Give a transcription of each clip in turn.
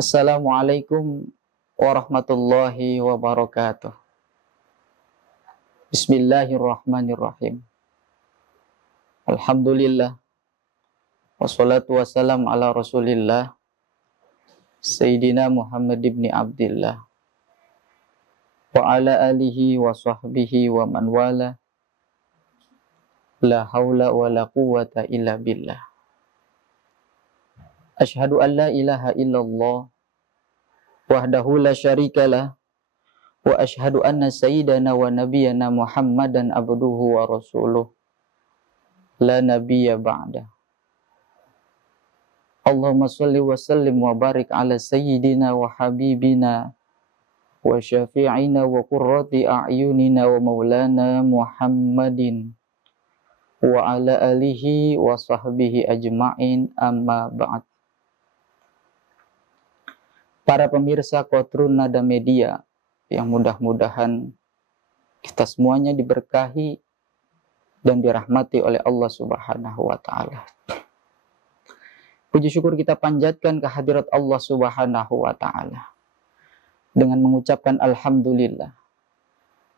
Assalamualaikum warahmatullahi wabarakatuh. Bismillahirrahmanirrahim. Alhamdulillah. Wassalatu wassalam ala rasulillah Sayyidina Muhammad ibn Abdillah wa ala alihi wa sahbihi wa man wala. La hawla wa la quwwata illa billah. Asyhadu an la ilaha illallah wahdahu la syarikalah wa asyhadu anna sayyidana wa nabiyyana Muhammadan abduhu wa rasuluh la nabiyya ba'da. Allahumma shalli wa sallim wa barik ala sayyidina wa habibina wa syafi'ina wa qurrati a'yunina wa maulana Muhammadin wa ala alihi wa sahbihi ajma'in, amma ba'd. Para pemirsa Qatrun Nada Media yang mudah-mudahan kita semuanya diberkahi dan dirahmati oleh Allah Subhanahu wa taala. Puji syukur kita panjatkan kehadirat Allah Subhanahu wa taala dengan mengucapkan alhamdulillah.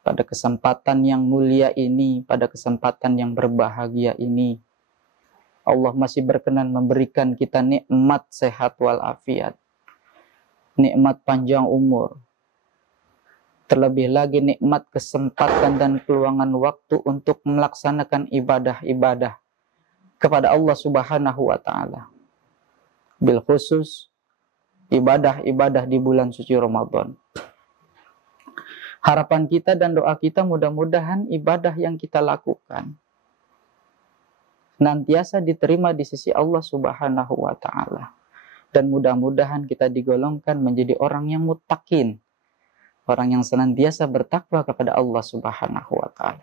Pada kesempatan yang mulia ini, pada kesempatan yang berbahagia ini, Allah masih berkenan memberikan kita nikmat sehat walafiat, nikmat panjang umur, terlebih lagi nikmat kesempatan dan peluangan waktu untuk melaksanakan ibadah-ibadah kepada Allah Subhanahu wa taala. Bil khusus ibadah-ibadah di bulan suci Ramadan. Harapan kita dan doa kita mudah-mudahan ibadah yang kita lakukan senantiasa diterima di sisi Allah Subhanahu wa taala. Dan mudah-mudahan kita digolongkan menjadi orang yang muttaqin, orang yang senantiasa bertakwa kepada Allah Subhanahu wa taala.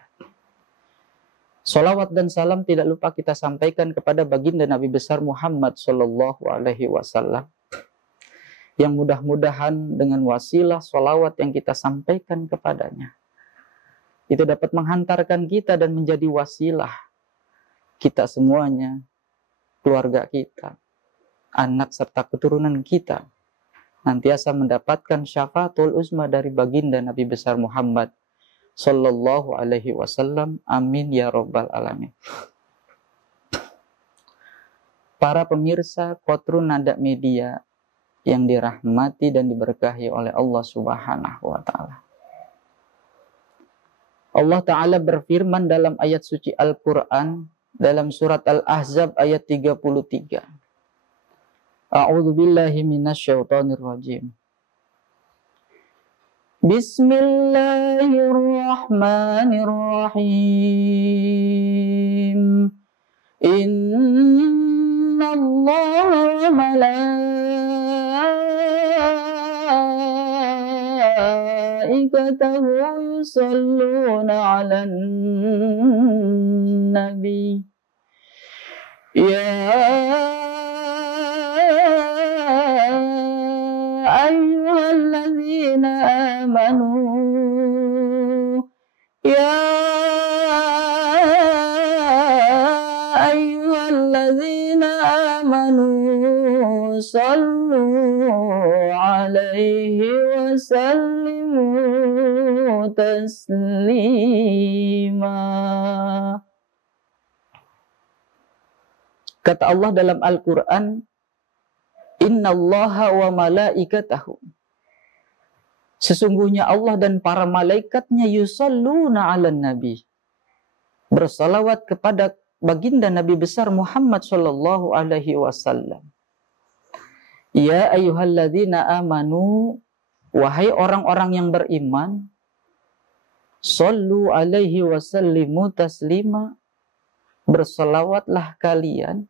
Salawat dan salam tidak lupa kita sampaikan kepada baginda Nabi besar Muhammad sallallahu alaihi wasallam, yang mudah-mudahan dengan wasilah salawat yang kita sampaikan kepadanya itu dapat menghantarkan kita dan menjadi wasilah kita semuanya, keluarga kita, anak serta keturunan kita nantiasa mendapatkan syafaatul uzma dari baginda Nabi besar Muhammad sallallahu alaihi wasallam. Amin ya rabbal alamin. Para pemirsa Qatrun Nada Media yang dirahmati dan diberkahi oleh Allah Subhanahu wa taala. Allah taala berfirman dalam ayat suci Al-Qur'an dalam surat Al-Ahzab ayat 33. A'udzu billahi minasyaitonir rajim. Bismillahirrahmanirrahim. Innallaha wa malaikatahu yusholluna 'alan nabi. Ya ayyuhalladzina amanu ya ayyuhalladzina amanu sallu alaihi wa sallimu taslima. Kata Allah dalam Al-Quran, Innallaha wa malaikatahu, sesungguhnya Allah dan para malaikatnya yusalluna 'alan nabi, bersalawat kepada baginda Nabi besar Muhammad sallallahu alaihi wasallam. Ya ayyuhalladzina amanu, wahai orang-orang yang beriman, sallu alaihi wasallimu taslima, bersalawatlah kalian,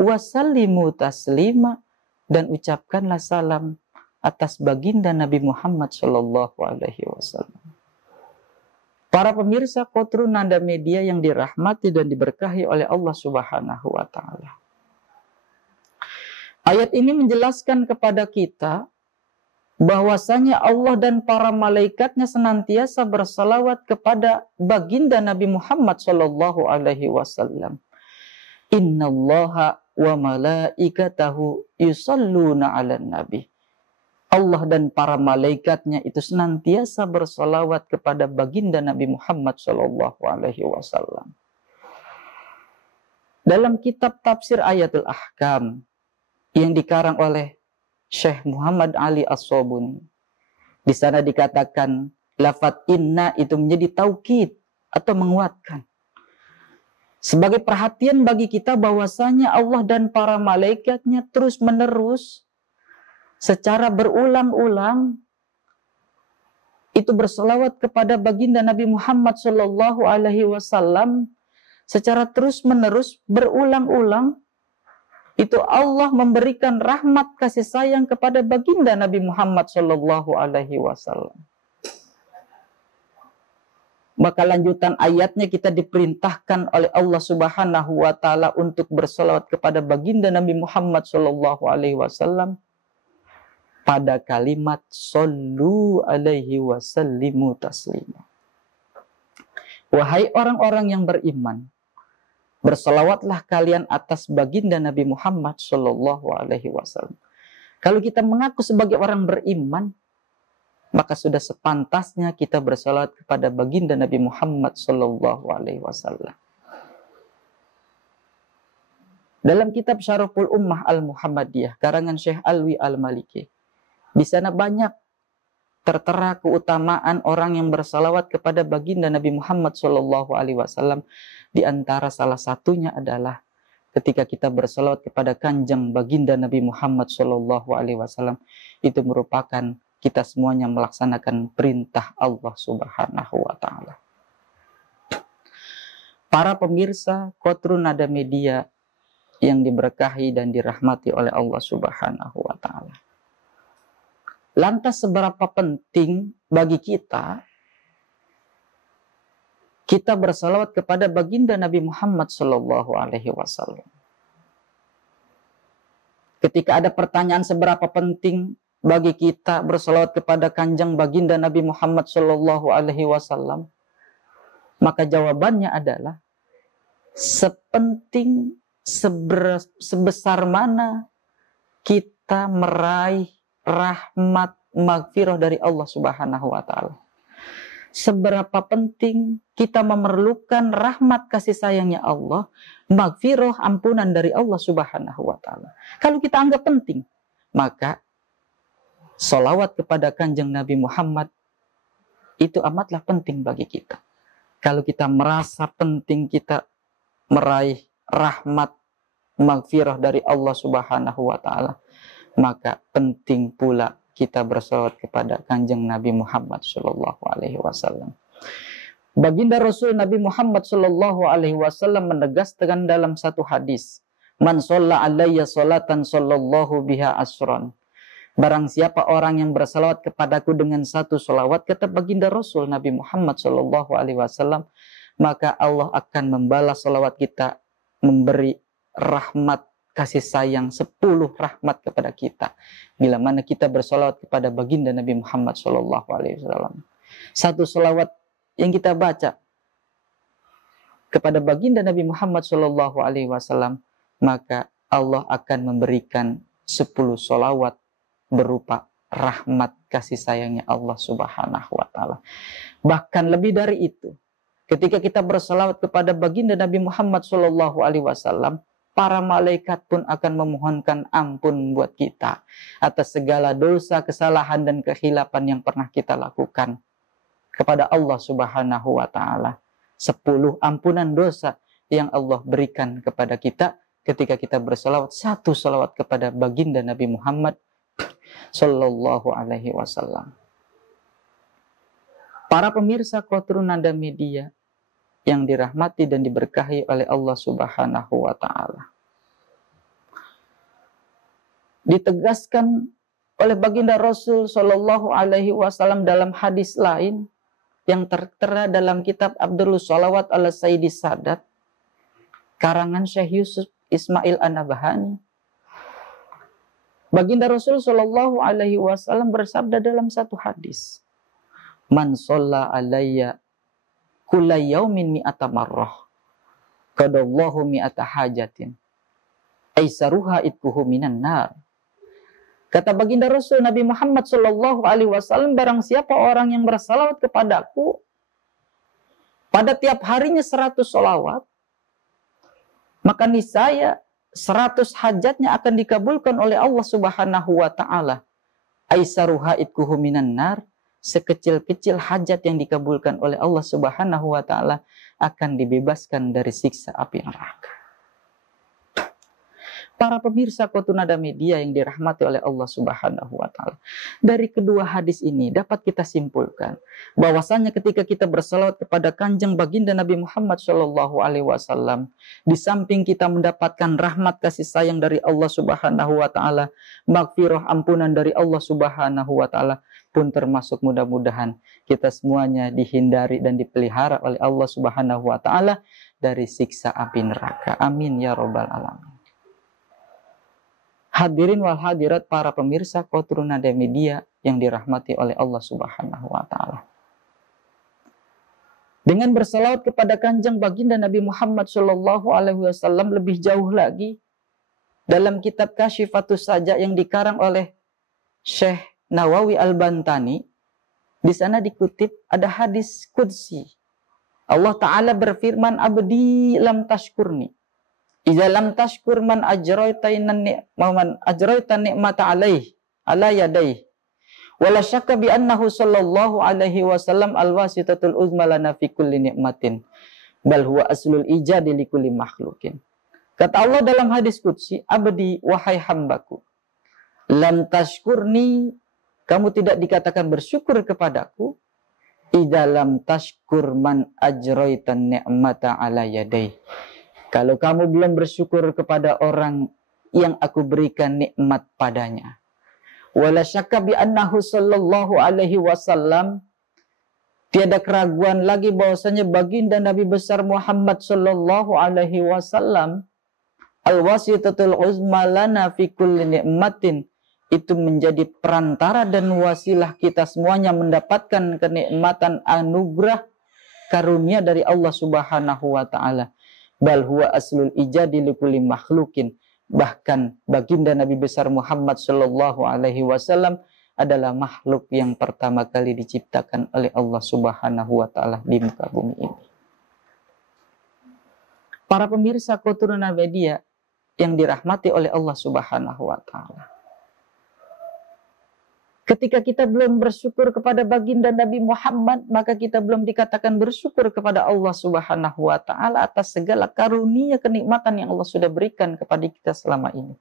wasallimu taslima, dan ucapkanlah salam atas baginda Nabi Muhammad sallallahu alaihi wasallam. Para pemirsa Qatrun Nada Media yang dirahmati dan diberkahi oleh Allah Subhanahu wa taala. Ayat ini menjelaskan kepada kita bahwasanya Allah dan para malaikatnya senantiasa bersalawat kepada baginda Nabi Muhammad sallallahu alaihi wasallam. Innallaha wa malaikatahu yusalluna 'alan nabi. Allah dan para malaikatnya itu senantiasa bersolawat kepada baginda Nabi Muhammad SAW. Dalam kitab tafsir Ayatul Ahkam yang dikarang oleh Syekh Muhammad Ali As-Sobuni, di sana dikatakan lafaz inna itu menjadi taukid atau menguatkan. Sebagai perhatian bagi kita bahwasanya Allah dan para malaikatnya terus menerus secara berulang-ulang itu berselawat kepada baginda Nabi Muhammad SAW secara terus menerus berulang-ulang. Itu Allah memberikan rahmat kasih sayang kepada baginda Nabi Muhammad SAW. Maka lanjutan ayatnya kita diperintahkan oleh Allah Subhanahu wa taala untuk berselawat kepada baginda Nabi Muhammad SAW pada kalimat sallu alaihi wasallimu taslima. Wahai orang-orang yang beriman, berselawatlah kalian atas baginda Nabi Muhammad SAW. Kalau kita mengaku sebagai orang beriman, maka sudah sepantasnya kita bersalawat kepada baginda Nabi Muhammad SAW. Dalam kitab Syaraful Ummah Al-Muhammadiyah, karangan Syekh Alwi Al-Maliki, di sana banyak tertera keutamaan orang yang bersalawat kepada baginda Nabi Muhammad SAW. Di antara salah satunya adalah ketika kita bersalawat kepada kanjeng baginda Nabi Muhammad SAW, itu merupakan kita semuanya melaksanakan perintah Allah Subhanahu wa taala. Para pemirsa Qotru Nada Media yang diberkahi dan dirahmati oleh Allah Subhanahu wa taala. Lantas seberapa penting bagi kita bersalawat kepada baginda Nabi Muhammad SAW? Ketika ada pertanyaan seberapa penting bagi kita bersalawat kepada kanjeng baginda Nabi Muhammad SAW, maka jawabannya adalah sepenting sebesar mana kita meraih rahmat maghfirah dari Allah Subhanahu wa taala. Seberapa penting kita memerlukan rahmat kasih sayangnya Allah, maghfirah ampunan dari Allah Subhanahu wa taala. Kalau kita anggap penting, maka salawat kepada kanjeng Nabi Muhammad itu amatlah penting bagi kita. Kalau kita merasa penting kita meraih rahmat maghfirah dari Allah Subhanahu wa taala, maka penting pula kita bersalawat kepada kanjeng Nabi Muhammad SAW. Baginda Rasul Nabi Muhammad SAW menegaskan dalam satu hadis, "Man shalla alayya salatan sallallahu biha asran." Barang siapa orang yang bersalawat kepadaku dengan satu salawat, kata baginda Rasul Nabi Muhammad SAW, maka Allah akan membalas salawat kita, memberi rahmat kasih sayang 10 rahmat kepada kita. Bila mana kita bersalawat kepada baginda Nabi Muhammad SAW. Satu salawat yang kita baca kepada baginda Nabi Muhammad SAW, maka Allah akan memberikan 10 salawat berupa rahmat kasih sayangnya Allah Subhanahu wa taala. Bahkan lebih dari itu, ketika kita bersalawat kepada baginda Nabi Muhammad SAW, para malaikat pun akan memohonkan ampun buat kita atas segala dosa, kesalahan dan kehilapan yang pernah kita lakukan kepada Allah Subhanahu wa taala. 10 ampunan dosa yang Allah berikan kepada kita ketika kita bersalawat satu salawat kepada baginda Nabi Muhammad Sallallahu Alaihi Wasallam. Para pemirsa Qotru Nada Media yang dirahmati dan diberkahi oleh Allah Subhanahu wa taala. Ditegaskan oleh baginda Rasul Sallallahu Alaihi Wasallam dalam hadis lain yang tertera dalam kitab Abdul Sholawat ala Sayyidi Sadat, karangan Syekh Yusuf Ismail An-Nabhani. Baginda Rasul Sallallahu Alaihi Wasallam bersabda dalam satu hadis, "Man sholla alayya kulla yaumin mi'ata marrah, qadallahu mi'ata hajatin, aisaruha itkuhu minan nar." Kata baginda Rasul Nabi Muhammad Shallallahu Alaihi Wasallam, barang siapa orang yang bersalawat kepadaku pada tiap harinya 100 salawat, maka niscaya 100 hajatnya akan dikabulkan oleh Allah Subhanahu wa taala. Aisaruha itkuhu minan nar, sekecil-kecil hajat yang dikabulkan oleh Allah Subhanahu wa taala akan dibebaskan dari siksa api neraka. Para pemirsa Qotun-Nada Media yang dirahmati oleh Allah Subhanahu wa taala. Dari kedua hadis ini dapat kita simpulkan bahwasanya ketika kita bersalawat kepada Kanjeng Baginda Nabi Muhammad Shallallahu alaihi wasallam, di samping kita mendapatkan rahmat kasih sayang dari Allah Subhanahu wa taala, maghfirah ampunan dari Allah Subhanahu wa taala, pun termasuk mudah-mudahan kita semuanya dihindari dan dipelihara oleh Allah Subhanahu wa taala dari siksa api neraka. Amin ya rabbal alamin. Hadirin wal hadirat para pemirsa Qotun-Nada Media yang dirahmati oleh Allah Subhanahu wa taala. Dengan bersalawat kepada Kanjeng Baginda Nabi Muhammad Shallallahu alaihi wasallam lebih jauh lagi, dalam kitab Kasyifatus Saja yang dikarang oleh Syekh Nawawi Al-Bantani, di sana dikutip ada hadis qudsi. Allah taala berfirman, "Abdi lam tashkurni. Idza lam tashkur man ajraita ni'mata alaih ala yadayh wala syakka bi annahu sallallahu alaihi wasallam alwasitatul uzma lana fi kulli ni'matin bal huwa aslul ijadi li kulli makhlukin." Kata Allah dalam hadis qudsi, "Abdi, wahai hambaku, lam tashkurni, kamu tidak dikatakan bersyukur kepadaku, idza lam tashkur man ajraita ni'mata ala yadayh." Kalau kamu belum bersyukur kepada orang yang aku berikan nikmat padanya. Wala syakka bi annahu sallallahu alaihi wasallam, tiada keraguan lagi bahwasanya baginda Nabi besar Muhammad sallallahu alaihi wasallam al-wasitatul uzma lana fi kulli ni'matin, itu menjadi perantara dan wasilah kita semuanya mendapatkan kenikmatan anugerah karunia dari Allah Subhanahu wa taala. Bal huwa aslul ijadi likulli makhlukin, bahkan baginda Nabi besar Muhammad sallallahu alaihi wasallam adalah makhluk yang pertama kali diciptakan oleh Allah Subhanahu wa taala di muka bumi ini. Para pemirsa Qotun-Nada Media yang dirahmati oleh Allah Subhanahu wa taala, ketika kita belum bersyukur kepada baginda Nabi Muhammad, maka kita belum dikatakan bersyukur kepada Allah Subhanahu wa taala atas segala karunia kenikmatan yang Allah sudah berikan kepada kita selama ini.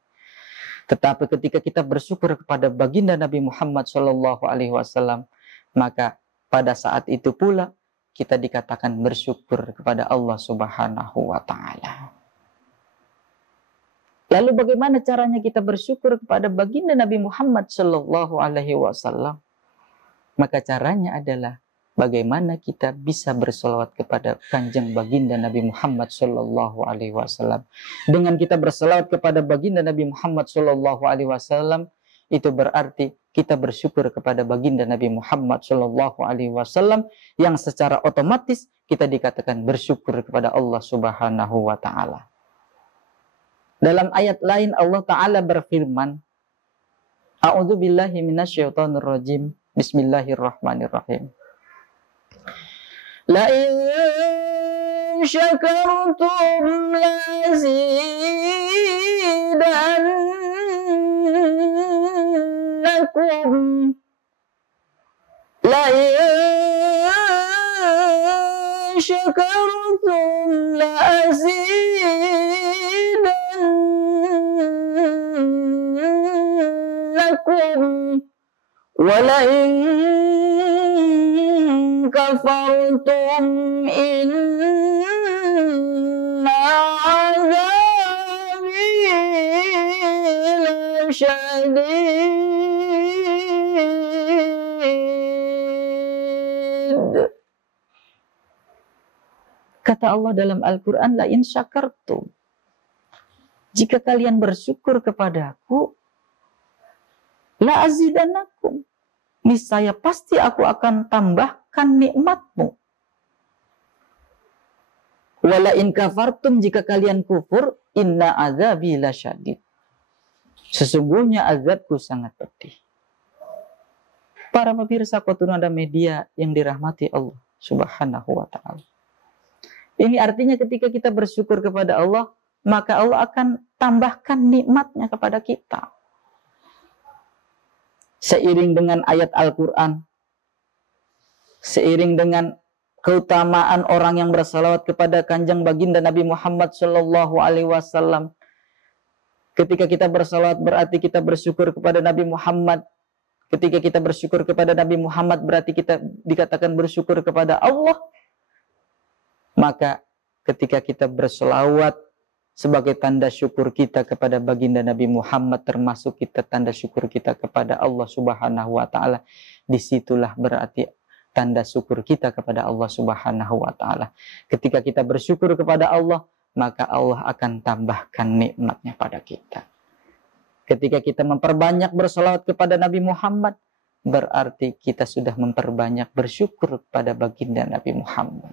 Tetapi ketika kita bersyukur kepada baginda Nabi Muhammad sallallahu alaihi wasallam, maka pada saat itu pula kita dikatakan bersyukur kepada Allah Subhanahu wa taala. Lalu bagaimana caranya kita bersyukur kepada baginda Nabi Muhammad Shallallahu Alaihi Wasallam? Maka caranya adalah bagaimana kita bisa bersolawat kepada Kanjeng baginda Nabi Muhammad Shallallahu Alaihi Wasallam. Dengan kita bersolawat kepada baginda Nabi Muhammad Shallallahu Alaihi Wasallam, itu berarti kita bersyukur kepada baginda Nabi Muhammad Shallallahu Alaihi Wasallam, yang secara otomatis kita dikatakan bersyukur kepada Allah Subhanahu Wa Taala. Dalam ayat lain Allah Ta'ala berfirman, A'udzubillahi minasyaitonirrajim, Bismillahirrahmanirrahim. La in syakartum lazidannakum. La in syakartum lazidannakum. Walain kafartum inna azabi lasyadid. Kata Allah dalam Al-Quran, la in syakartum, jika kalian bersyukur kepadaku, la azidannakum, niscaya pasti aku akan tambahkan nikmatmu. Wala in kafartum, jika kalian kufur, inna azabi lasyadid, Sesungguhnya azabku sangat pedih. Para pemirsa Qotun ada media yang dirahmati Allah Subhanahu wa ta'ala. Ini artinya ketika kita bersyukur kepada Allah, maka Allah akan tambahkan nikmatnya kepada kita. Seiring dengan ayat Al-Quran, seiring dengan keutamaan orang yang bersalawat kepada Kanjeng Baginda Nabi Muhammad Sallallahu Alaihi Wasallam. Ketika kita bersalawat berarti kita bersyukur kepada Nabi Muhammad. Ketika kita bersyukur kepada Nabi Muhammad berarti kita dikatakan bersyukur kepada Allah. Maka ketika kita berselawat sebagai tanda syukur kita kepada baginda Nabi Muhammad, termasuk kita tanda syukur kita kepada Allah Subhanahu wa ta'ala, disitulah berarti tanda syukur kita kepada Allah Subhanahu wa ta'ala. Ketika kita bersyukur kepada Allah, maka Allah akan tambahkan nikmatnya pada kita. Ketika kita memperbanyak berselawat kepada Nabi Muhammad, berarti kita sudah memperbanyak bersyukur kepada baginda Nabi Muhammad.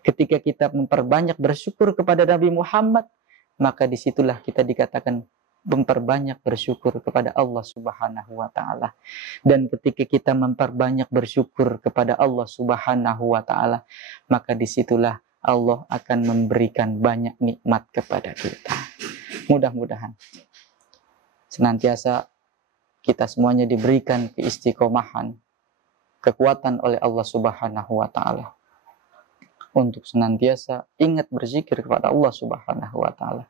Ketika kita memperbanyak bersyukur kepada Nabi Muhammad, maka disitulah kita dikatakan memperbanyak bersyukur kepada Allah Subhanahu wa ta'ala. Dan ketika kita memperbanyak bersyukur kepada Allah Subhanahu wa ta'ala, maka disitulah Allah akan memberikan banyak nikmat kepada kita. Mudah-mudahan senantiasa kita semuanya diberikan keistiqomahan, kekuatan oleh Allah Subhanahu wa ta'ala untuk senantiasa ingat berzikir kepada Allah Subhanahu wa ta'ala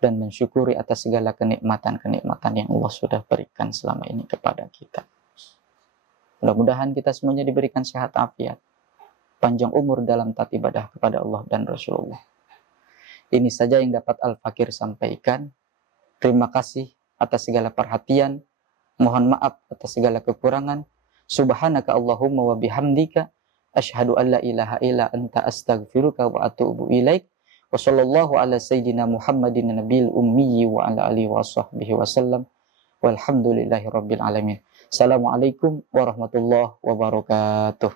dan mensyukuri atas segala kenikmatan-kenikmatan yang Allah sudah berikan selama ini kepada kita. Mudah-mudahan kita semuanya diberikan sehat afiat, panjang umur dalam taat ibadah kepada Allah dan Rasulullah. Ini saja yang dapat Al-Fakir sampaikan. Terima kasih atas segala perhatian. Mohon maaf atas segala kekurangan. Subhanaka Allahumma wa bihamdika asyhadu an la ilaha illa anta astaghfiruka wa atubu ilaik. Wa sallallahu ala sayyidina Muhammadin nabiyil ummi wa ala alihi wa sahbihi wasallam. Walhamdulillahi rabbil alamin. Assalamualaikum warahmatullahi wabarakatuh.